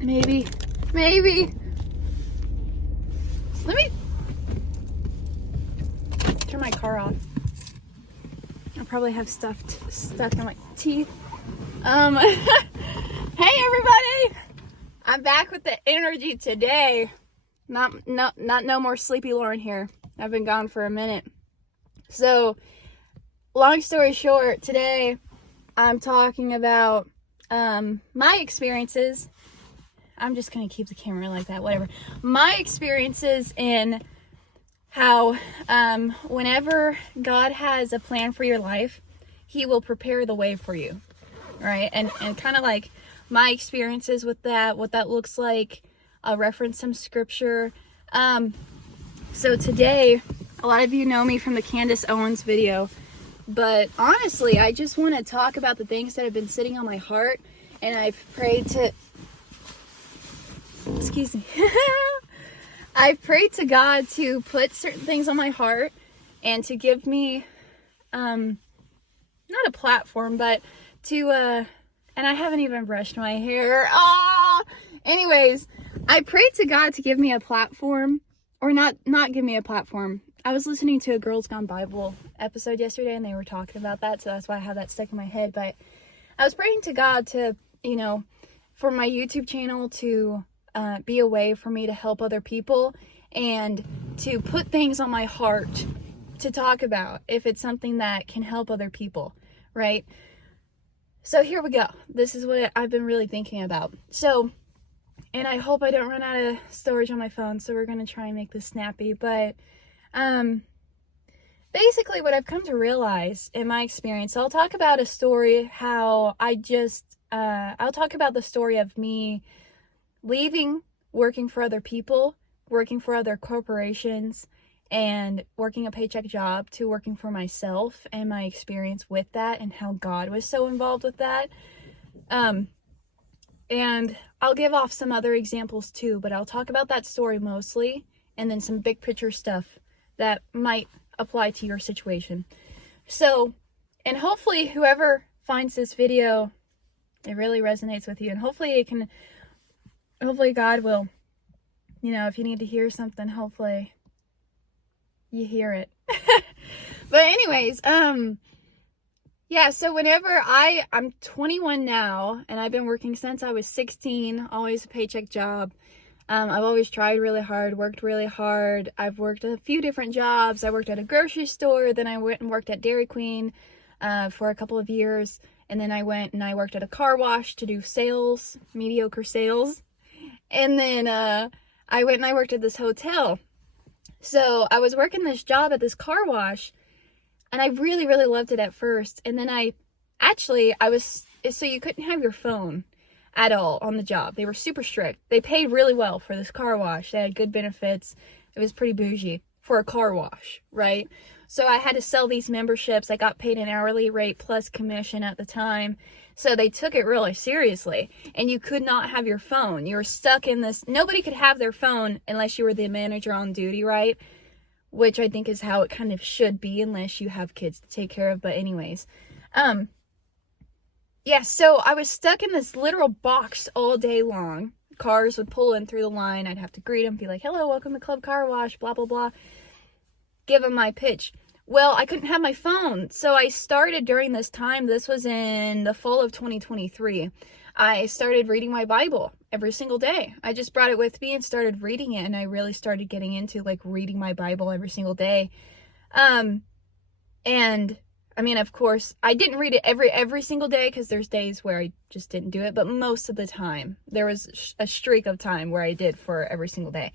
Maybe. Let me turn my car off. I probably have stuff stuck in my teeth. Hey everybody! I'm back with the energy today. Not no more Sleepy Lauren here. I've been gone for a minute. So, long story short, today I'm talking about my experiences. I'm just gonna keep the camera like that, whatever. My experiences in how whenever God has a plan for your life, He will prepare the way for you, right? And kind of like my experiences with that, what that looks like. I'll reference some scripture. So today, a lot of you know me from the Candace Owens video, but honestly, I just want to talk about the things that have been sitting on my heart, and I've prayed to, excuse me, I've prayed to God to put certain things on my heart and to give me, not a platform, but to, and I haven't even brushed my hair. Anyways, I prayed to God to give me a platform, or not give me a platform. I was listening to a Girls Gone Bible episode yesterday, and they were talking about that, so that's why I have that stuck in my head. But I was praying to God to, for my YouTube channel to be a way for me to help other people and to put things on my heart to talk about if it's something that can help other people, right? So here we go. This is what I've been really thinking about. So, and I hope I don't run out of storage on my phone, so we're going to try and make this snappy. But basically what I've come to realize in my experience, I'll talk about a story, how I'll talk about the story of me leaving working for other people, working for other corporations, and working a paycheck job to working for myself and my experience with that and how God was so involved with that. And I'll give off some other examples too, but I'll talk about that story mostly, and then some big picture stuff that might apply to your situation. So, and hopefully whoever finds this video, it really resonates with you, and hopefully God will, if you need to hear something, hopefully you hear it. But anyways, yeah, so whenever I'm 21 now, and I've been working since I was 16, always a paycheck job. I've always tried really hard, worked really hard. I've worked a few different jobs. I worked at a grocery store, then I went and worked at Dairy Queen for a couple of years, and then I went and I worked at a car wash to do sales, mediocre sales. And then I went and I worked at this hotel. So I was working this job at this car wash, and I really, really loved it at first. And then so you couldn't have your phone at all on the job. They were super strict. They paid really well for this car wash. They had good benefits. It was pretty bougie for a car wash, right? So I had to sell these memberships. I got paid an hourly rate plus commission at the time. So they took it really seriously, and you could not have your phone. You were stuck in this. Nobody could have their phone unless you were the manager on duty, right? Which I think is how it kind of should be, unless you have kids to take care of. But anyways, yeah, so I was stuck in this literal box all day long. Cars would pull in through the line. I'd have to greet them, be like, hello, welcome to Club Car Wash, blah, blah, blah. Give them my pitch. Well, I couldn't have my phone. So I started during this time. This was in the fall of 2023. I started reading my Bible every single day. I just brought it with me and started reading it. And I really started getting into reading my Bible every single day. And I mean, of course, I didn't read it every single day, because there's days where I just didn't do it. But most of the time, there was a streak of time where I did for every single day.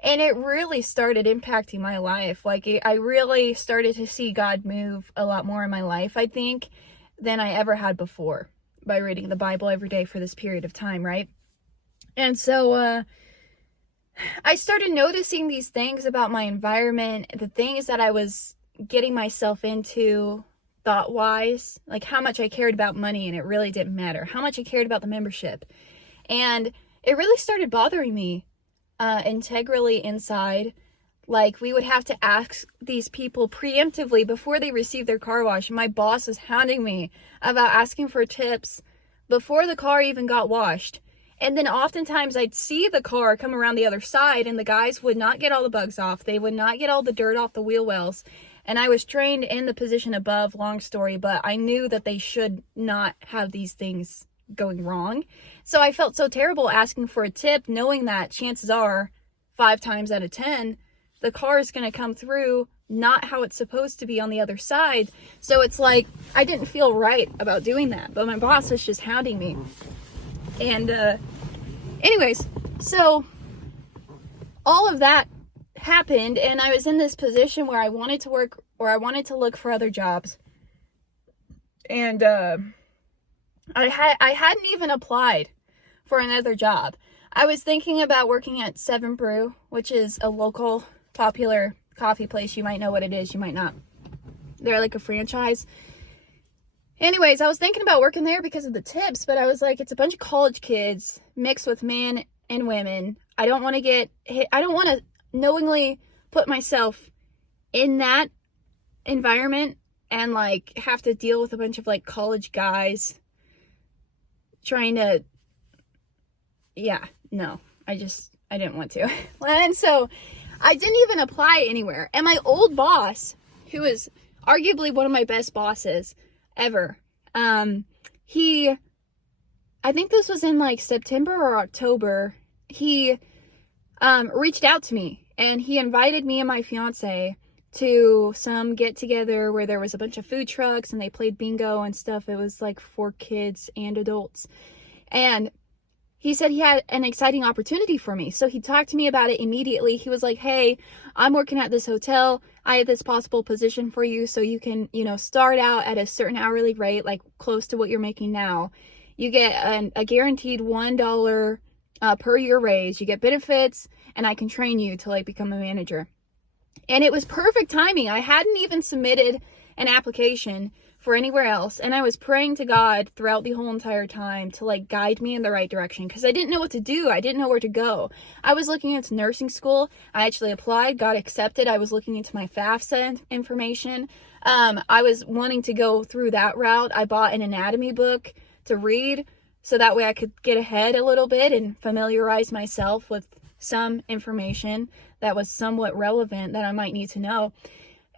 And it really started impacting my life. I really started to see God move a lot more in my life, I think, than I ever had before, by reading the Bible every day for this period of time, right? And so I started noticing these things about my environment, the things that I was getting myself into thought-wise, like how much I cared about money and it really didn't matter, how much I cared about the membership. And it really started bothering me integrally inside. We would have to ask these people preemptively before they received their car wash. My boss was hounding me about asking for tips before the car even got washed. And then oftentimes I'd see the car come around the other side and the guys would not get all the bugs off. They would not get all the dirt off the wheel wells. And I was trained in the position above, long story, but I knew that they should not have these things going wrong. So I felt so terrible asking for a tip, knowing that chances are 5 times out of 10, the car is going to come through not how it's supposed to be on the other side. So it's like, I didn't feel right about doing that, but my boss was just hounding me. And anyways, so all of that happened, and I was in this position where I wanted to work, or I wanted to look for other jobs. And I hadn't even applied for another job. I was thinking about working at Seven Brew, which is a local popular coffee place. You might know what it is, you might not. They're like a franchise. Anyways, I was thinking about working there because of the tips, but I was like, it's a bunch of college kids mixed with men and women. I don't want to get hit. I don't want to knowingly put myself in that environment and like have to deal with a bunch of like college guys trying to, yeah, no, I didn't want to. And so I didn't even apply anywhere. And my old boss, who is arguably one of my best bosses ever, I think this was in like September or October, he reached out to me and he invited me and my fiance to some get together where there was a bunch of food trucks and they played bingo and stuff. It was like for kids and adults. And he said he had an exciting opportunity for me. So he talked to me about it immediately. He was like, hey, I'm working at this hotel. I have this possible position for you. So you can, start out at a certain hourly rate, like close to what you're making now. You get a guaranteed $1 per year raise. You get benefits, and I can train you to like become a manager. And it was perfect timing. I hadn't even submitted an application for anywhere else. And I was praying to God throughout the whole entire time to like guide me in the right direction because I didn't know what to do. I didn't know where to go. I was looking into nursing school. I actually applied, got accepted. I was looking into my FAFSA information. I was wanting to go through that route. I bought an anatomy book to read so that way I could get ahead a little bit and familiarize myself with some information that was somewhat relevant that I might need to know.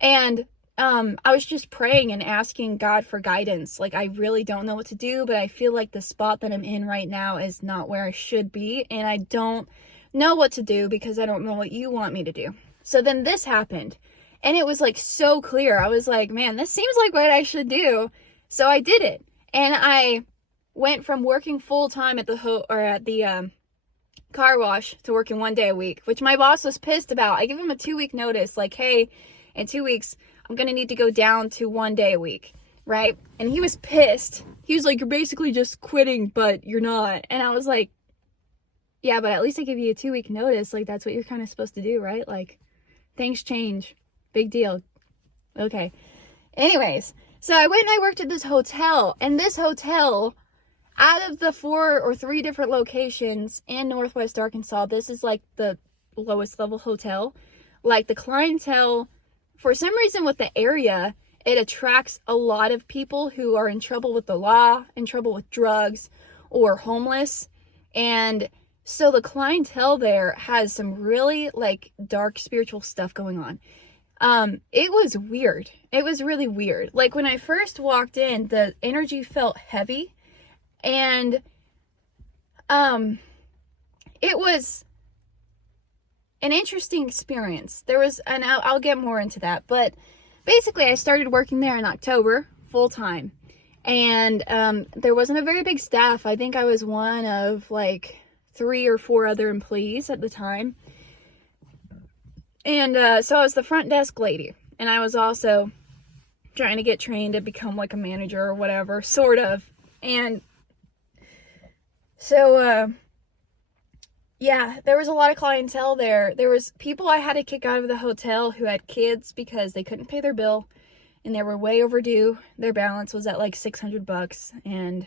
And I was just praying and asking God for guidance. Like, I really don't know what to do, but I feel like the spot that I'm in right now is not where I should be. And I don't know what to do because I don't know what you want me to do. So then this happened and it was like so clear. I was like, man, this seems like what I should do. So I did it. And I went from working full time at the car wash to working 1 day a week, which my boss was pissed about. I give him a 2-week notice, like, hey, in 2 weeks, I'm going to need to go down to 1 day a week, right? And he was pissed. He was like, you're basically just quitting, but you're not. And I was like, yeah, but at least I give you a 2-week notice. Like, that's what you're kind of supposed to do, right? Like, things change. Big deal. Okay. Anyways, so I went and I worked at this hotel, and this hotel, out of the 4 or 3 different locations in Northwest Arkansas, this is like the lowest level hotel. Like, the clientele, for some reason with the area, it attracts a lot of people who are in trouble with the law, in trouble with drugs, or homeless. And so the clientele there has some really like dark spiritual stuff going on. It was weird. It was really weird. Like, when I first walked in, the energy felt heavy. And it was an interesting experience. There was, and I'll get more into that, but basically I started working there in October full time, and there wasn't a very big staff. I think I was one of like 3 or 4 other employees at the time. And so I was the front desk lady, and I was also trying to get trained to become like a manager or whatever, sort of. And so, yeah, there was a lot of clientele there. There was people I had to kick out of the hotel who had kids because they couldn't pay their bill and they were way overdue. Their balance was at like $600 and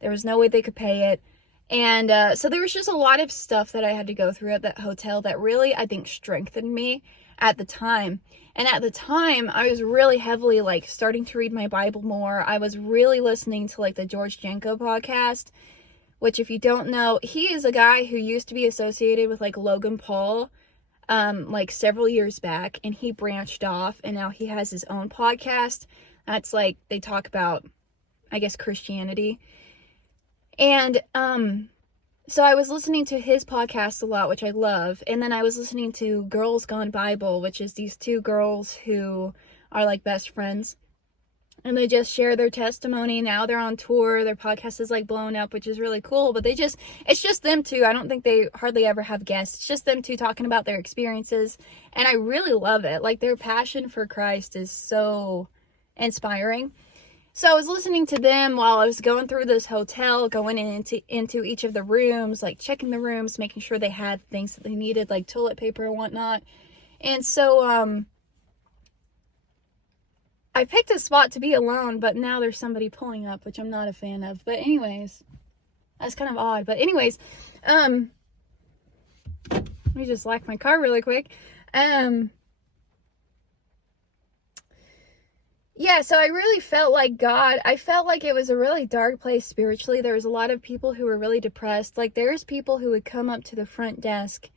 there was no way they could pay it. And so there was just a lot of stuff that I had to go through at that hotel that really, I think, strengthened me at the time. And at the time, I was really heavily like starting to read my Bible more. I was really listening to like the George Janko podcast, which if you don't know, he is a guy who used to be associated with like Logan Paul, like several years back, and he branched off and now he has his own podcast. That's like, they talk about, I guess, Christianity. And, so I was listening to his podcast a lot, which I love. And then I was listening to Girls Gone Bible, which is these two girls who are like best friends. And they just share their testimony. Now they're on tour. Their podcast is like blown up, which is really cool. But it's just them two. I don't think they hardly ever have guests. It's just them two talking about their experiences. And I really love it. Like, their passion for Christ is so inspiring. So I was listening to them while I was going through this hotel, going into each of the rooms, like checking the rooms, making sure they had things that they needed, like toilet paper and whatnot. And so, I picked a spot to be alone, but now there's somebody pulling up, which I'm not a fan of. But anyways, that's kind of odd. But anyways, let me just lock my car really quick. Yeah, so I really felt like I felt like it was a really dark place spiritually. There was a lot of people who were really depressed. Like, there's people who would come up to the front desk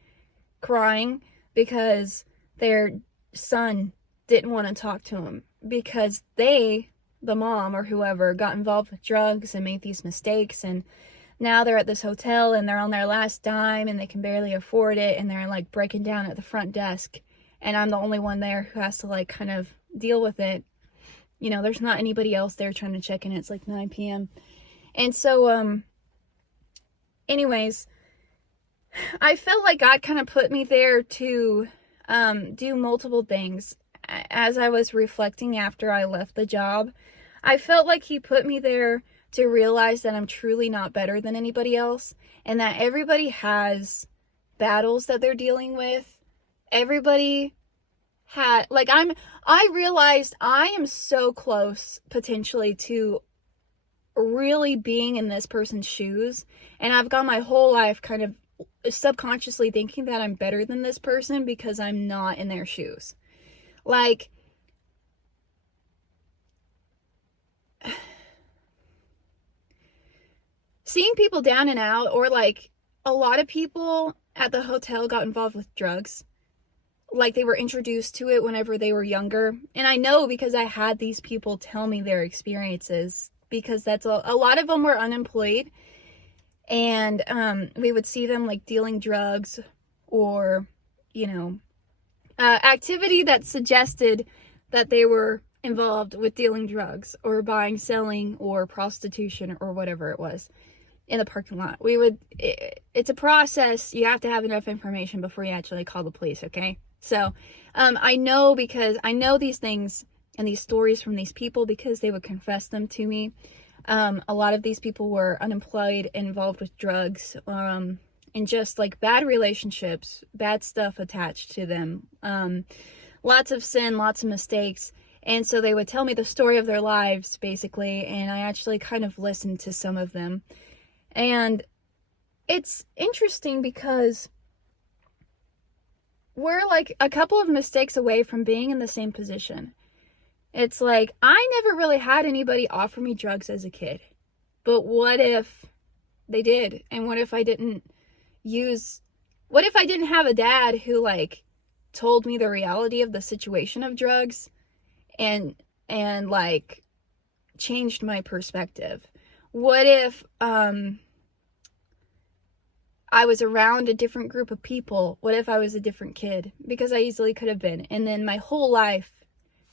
crying because their son didn't want to talk to him because the mom or whoever, got involved with drugs and made these mistakes, and now they're at this hotel and they're on their last dime and they can barely afford it, and they're like breaking down at the front desk, and I'm the only one there who has to like kind of deal with it. You know, there's not anybody else there trying to check in. It's like 9 p.m. And so, anyways, I felt like God kind of put me there to do multiple things. As I was reflecting after I left the job, I felt like he put me there to realize that I'm truly not better than anybody else, and that everybody has battles that they're dealing with. Everybody I realized I am so close potentially to really being in this person's shoes, and I've gone my whole life kind of subconsciously thinking that I'm better than this person because I'm not in their shoes. Like, seeing people down and out, or like a lot of people at the hotel got involved with drugs. Like, they were introduced to it whenever they were younger. And I know because I had these people tell me their experiences, because that's a lot of them were unemployed, and we would see them like dealing drugs or, you know, activity that suggested that they were involved with dealing drugs or buying, selling, or prostitution or whatever it was in the parking lot. It's a process. You have to have enough information before you actually call the police, okay? So, I know, because I know these things and these stories from these people because they would confess them to me. A lot of these people were unemployed, involved with drugs, and just like bad relationships, bad stuff attached to them. Lots of sin, lots of mistakes. And so they would tell me the story of their lives, basically, and I actually kind of listened to some of them. And it's interesting because we're like a couple of mistakes away from being in the same position. It's like, I never really had anybody offer me drugs as a kid. But what if they did? And what if I didn't have a dad who like told me the reality of the situation of drugs and like changed my perspective? What if I was around a different group of people? What if I was a different kid? Because I easily could have been. And then my whole life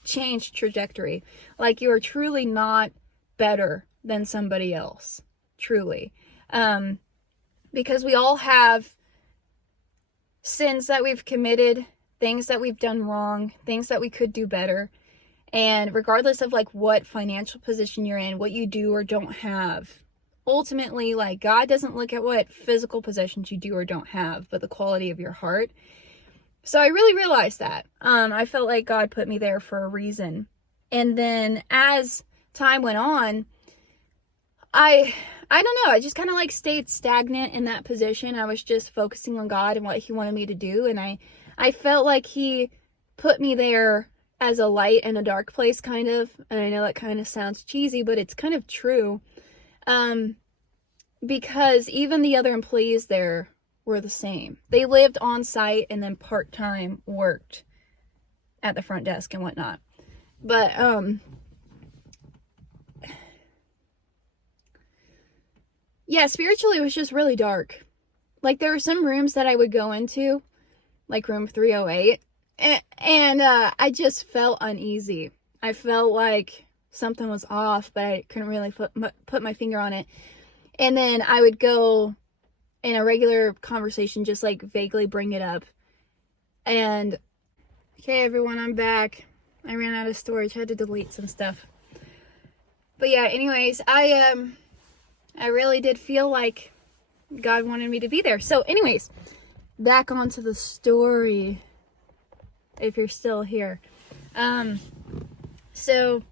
changed trajectory. Like, you are truly not better than somebody else. Truly. Because we all have sins that we've committed, things that we've done wrong, things that we could do better. And regardless of like what financial position you're in, what you do or don't have, ultimately, like, God doesn't look at what physical possessions you do or don't have, but the quality of your heart. So I really realized that. I felt like God put me there for a reason. And then as time went on, I don't know, I just kind of like stayed stagnant in that position. I was just focusing on God and what he wanted me to do. And I felt like he put me there as a light in a dark place, kind of. And I know that kind of sounds cheesy, but it's kind of true. because even the other employees there were the same. They lived on site and then part-time worked at the front desk and whatnot. But yeah, spiritually it was just really dark. Like, there were some rooms that I would go into, like room 308, and I just felt uneasy. I felt like something was off, but I couldn't really put my finger on it. And then I would go in a regular conversation, just like vaguely bring it up. And, okay, everyone, I'm back. I ran out of storage, had to delete some stuff. But yeah, anyways, I really did feel like God wanted me to be there. So anyways, back onto the story, if you're still here. So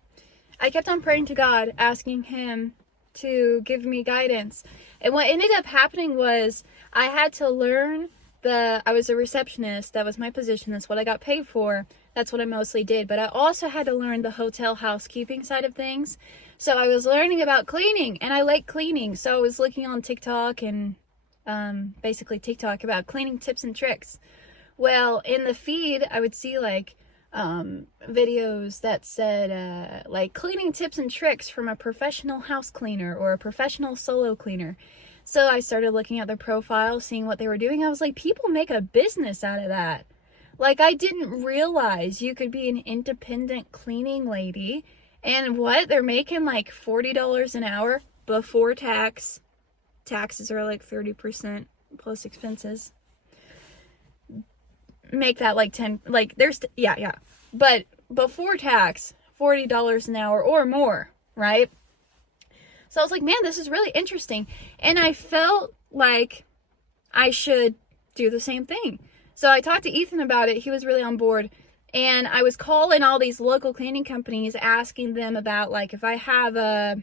I kept on praying to God, asking him to give me guidance. And what ended up happening was I had to learn I was a receptionist. That was my position. That's what I got paid for. That's what I mostly did. But I also had to learn the hotel housekeeping side of things. So I was learning about cleaning, and I like cleaning. So I was looking on TikTok and basically TikTok about cleaning tips and tricks. Well, in the feed, I would see like videos that said like cleaning tips and tricks from a professional house cleaner or a professional solo cleaner. So I started looking at their profile, seeing what they were doing. I was like, people make a business out of that. Like, I didn't realize you could be an independent cleaning lady and what? They're making like $40 an hour before tax. Taxes are like 30% plus expenses. Make that like 10, like there's, yeah. But before tax, $40 an hour or more, right? So I was like, man, this is really interesting. And I felt like I should do the same thing. So I talked to Ethan about it. He was really on board. And I was calling all these local cleaning companies, asking them about, like, if I have a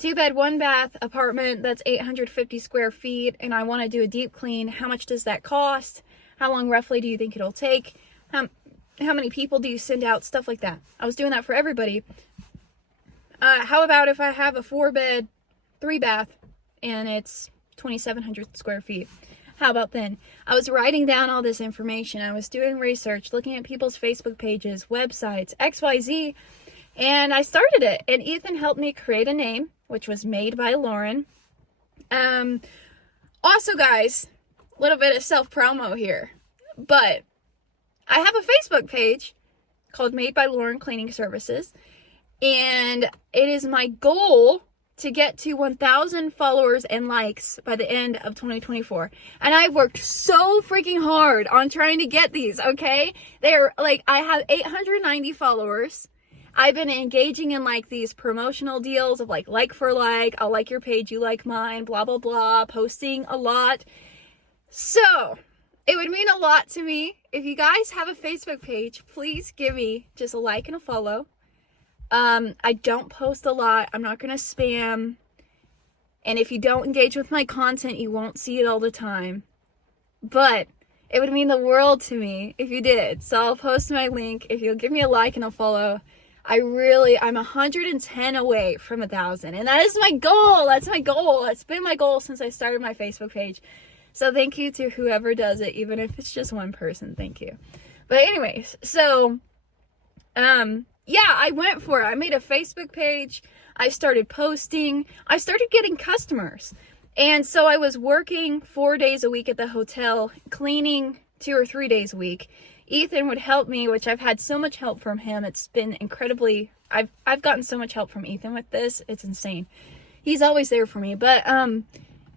2-bed, 1-bath apartment that's 850 square feet and I want to do a deep clean, how much does that cost? How long roughly do you think it'll take? How many people do you send out? Stuff like that. I was doing that for everybody. How about if I have a 4-bed, 3-bath and it's 2,700 square feet? How about then? I was writing down all this information. I was doing research, looking at people's Facebook pages, websites, XYZ, and I started it. And Ethan helped me create a name, which was Made by Lauren. Also, guys, a little bit of self-promo here, but I have a Facebook page called Made by Lauren Cleaning Services, and it is my goal to get to 1,000 followers and likes by the end of 2024. And I've worked so freaking hard on trying to get these, okay? They're like, I have 890 followers. I've been engaging in like these promotional deals of like for like, I'll like your page, you like mine, blah, blah, blah, posting a lot. So it would mean a lot to me if you guys have a Facebook page. Please give me just a like and a follow. I don't post a lot. I'm not going to spam. And if you don't engage with my content, you won't see it all the time. But it would mean the world to me if you did. So I'll post my link. If you'll give me a like and a follow, I'm 110 away from 1,000. And that is my goal. That's my goal. That's been my goal since I started my Facebook page. So thank you to whoever does it, even if it's just one person. Thank you. But anyways, so, yeah, I went for it. I made a Facebook page. I started posting. I started getting customers. And so I was working 4 days a week at the hotel, cleaning 2 or 3 days a week. Ethan would help me, which I've had so much help from him. It's been incredibly, I've gotten so much help from Ethan with this. It's insane. He's always there for me. But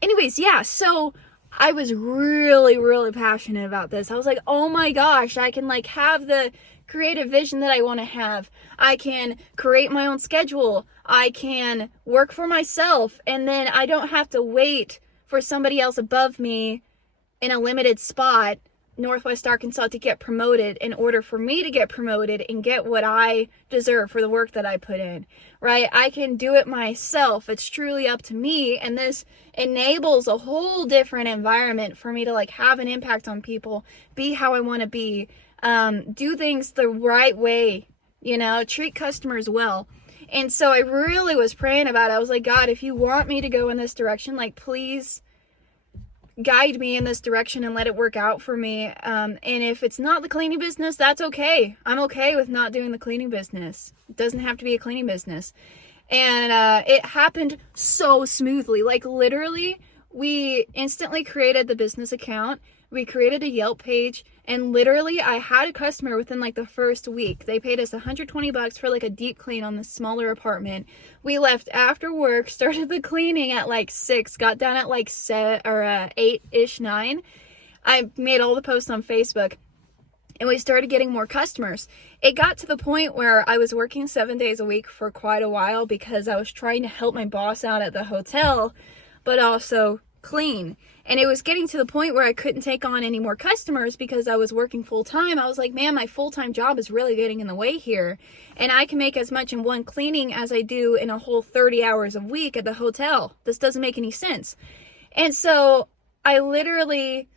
anyways, yeah, so I was really, really passionate about this. I was like, oh my gosh, I can like have the creative vision that I want to have. I can create my own schedule. I can work for myself, and then I don't have to wait for somebody else above me in a limited spot, Northwest Arkansas, to get promoted in order for me to get promoted and get what I deserve for the work that I put in, right? I can do it myself. It's truly up to me, and this enables a whole different environment for me to like have an impact on people, be how I want to be, do things the right way, you know, treat customers well. And so I really was praying about it. I was like, God, if you want me to go in this direction, like, please guide me in this direction and let it work out for me. And if it's not the cleaning business, that's okay. I'm okay with not doing the cleaning business. It doesn't have to be a cleaning business. And it happened so smoothly. Like, literally, we instantly created the business account. We created a Yelp page, and literally I had a customer within like the first week. They paid us $120 for like a deep clean on the smaller apartment. We left after work, started the cleaning at like 6, got done at like 8-ish, 9. I made all the posts on Facebook, and we started getting more customers. It got to the point where I was working 7 days a week for quite a while because I was trying to help my boss out at the hotel, but also clean. And it was getting to the point where I couldn't take on any more customers because I was working full time. I was like, man, my full-time job is really getting in the way here. And I can make as much in one cleaning as I do in a whole 30 hours a week at the hotel. This doesn't make any sense. And so I was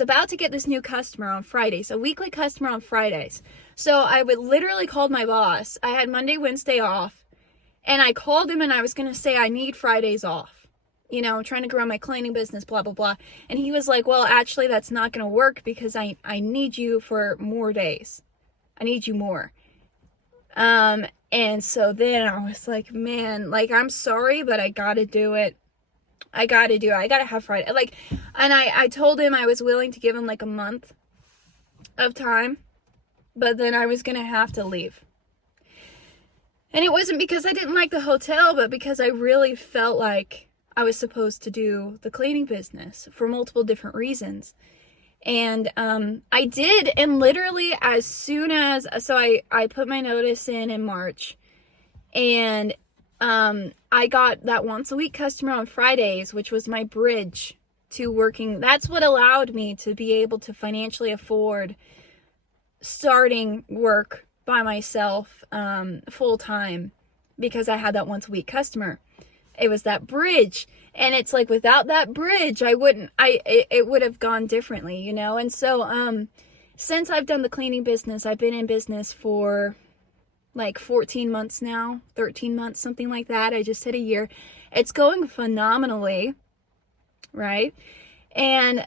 about to get this new customer on Fridays, a weekly customer on Fridays. So I would literally call my boss. I had Monday, Wednesday off. And I called him and I was going to say, I need Fridays off. You know, I'm trying to grow my cleaning business, blah, blah, blah. And he was like, well, actually, that's not going to work because I need you for more days. I need you more. And so then I was like, man, like, I'm sorry, but I got to do it. I got to have Friday. Like, and I told him I was willing to give him like a month of time, but then I was going to have to leave. And it wasn't because I didn't like the hotel, but because I really felt like I was supposed to do the cleaning business for multiple different reasons. And I did, and literally as soon as, so I put my notice in March, and I got that once a week customer on Fridays, which was my bridge to working. That's what allowed me to be able to financially afford starting work by myself full time, because I had that once a week customer. It was that bridge. And it's like, without that bridge, it would have gone differently, you know? And so, since I've done the cleaning business, I've been in business for like 14 months now, 13 months, something like that. I just hit a year. It's going phenomenally, right? And,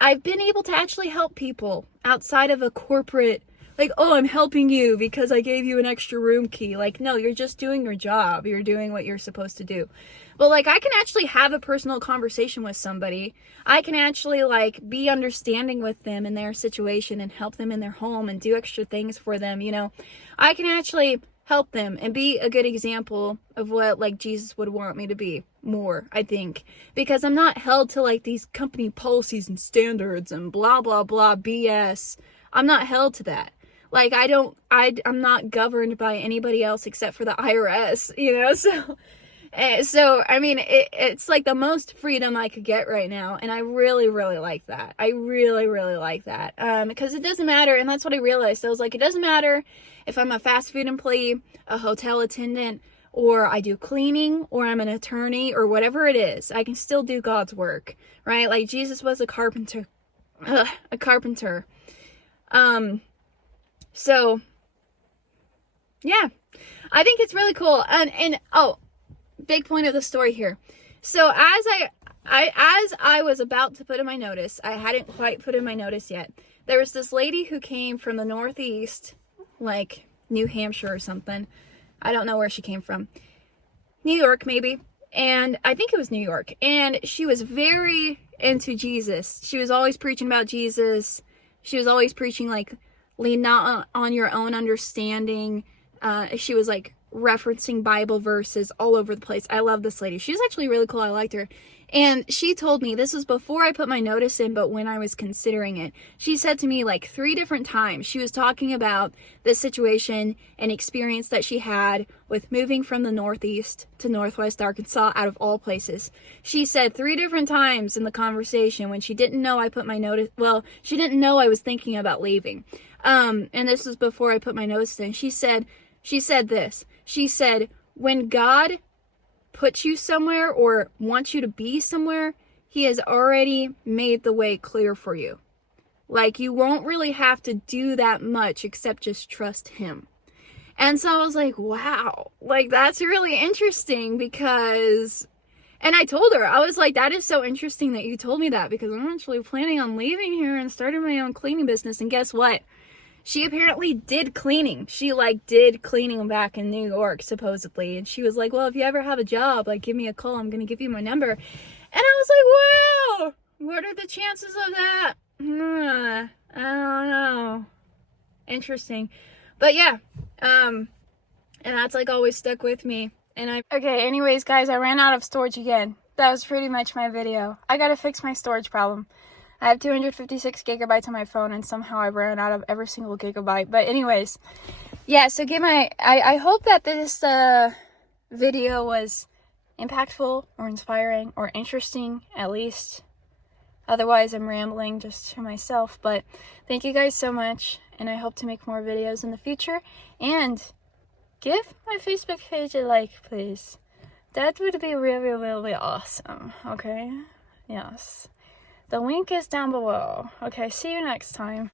I've been able to actually help people outside of a corporate, like, oh, I'm helping you because I gave you an extra room key. Like, no, you're just doing your job. You're doing what you're supposed to do. But, like, I can actually have a personal conversation with somebody. I can actually, like, be understanding with them in their situation and help them in their home and do extra things for them, you know. I can actually help them and be a good example of what, like, Jesus would want me to be more, I think. Because I'm not held to, like, these company policies and standards and blah, blah, blah BS. I'm not held to that. Like, I'm not governed by anybody else except for the IRS, you know? So I mean, it's like the most freedom I could get right now. And I really, really like that. I really, really like that. Because it doesn't matter. And that's what I realized. I was like, it doesn't matter if I'm a fast food employee, a hotel attendant, or I do cleaning, or I'm an attorney, or whatever it is. I can still do God's work, right? Like, Jesus was a carpenter. So, yeah, I think it's really cool. And oh, big point of the story here. So as I was about to put in my notice, I hadn't quite put in my notice yet. There was this lady who came from the Northeast, like New Hampshire or something. I don't know where she came from. New York, maybe. And I think it was New York. And she was very into Jesus. She was always preaching about Jesus. She was always preaching, like, lean not on your own understanding. She was, like, referencing Bible verses all over the place. I love this lady. She was actually really cool. I liked her. And she told me, this was before I put my notice in, but when I was considering it, she said to me like 3 different times, she was talking about this situation and experience that she had with moving from the Northeast to Northwest Arkansas, out of all places. She said 3 different times in the conversation, when she didn't know I put my notice, well, she didn't know I was thinking about leaving. And this was before I put my notice in. She said this. She said, when God puts you somewhere or wants you to be somewhere, he has already made the way clear for you. Like, you won't really have to do that much except just trust him. And so I was like, wow, like that's really interesting because, and I told her, I was like, that is so interesting that you told me that because I'm actually planning on leaving here and starting my own cleaning business. And guess what? She apparently did cleaning. She like did cleaning back in New York, supposedly. And she was like, well, if you ever have a job, like give me a call. I'm going to give you my number. And I was like, wow, what are the chances of that? I don't know. Interesting. But yeah, and that's like always stuck with me. And okay, anyways, guys, I ran out of storage again. That was pretty much my video. I gotta fix my storage problem. I have 256 gigabytes on my phone, and somehow I ran out of every single gigabyte. But anyways, yeah, so I hope that this video was impactful or inspiring or interesting, at least. Otherwise, I'm rambling just to myself. But thank you guys so much, and I hope to make more videos in the future. And give my Facebook page a like, please. That would be really, really awesome, okay? Yes. The link is down below. Okay, see you next time.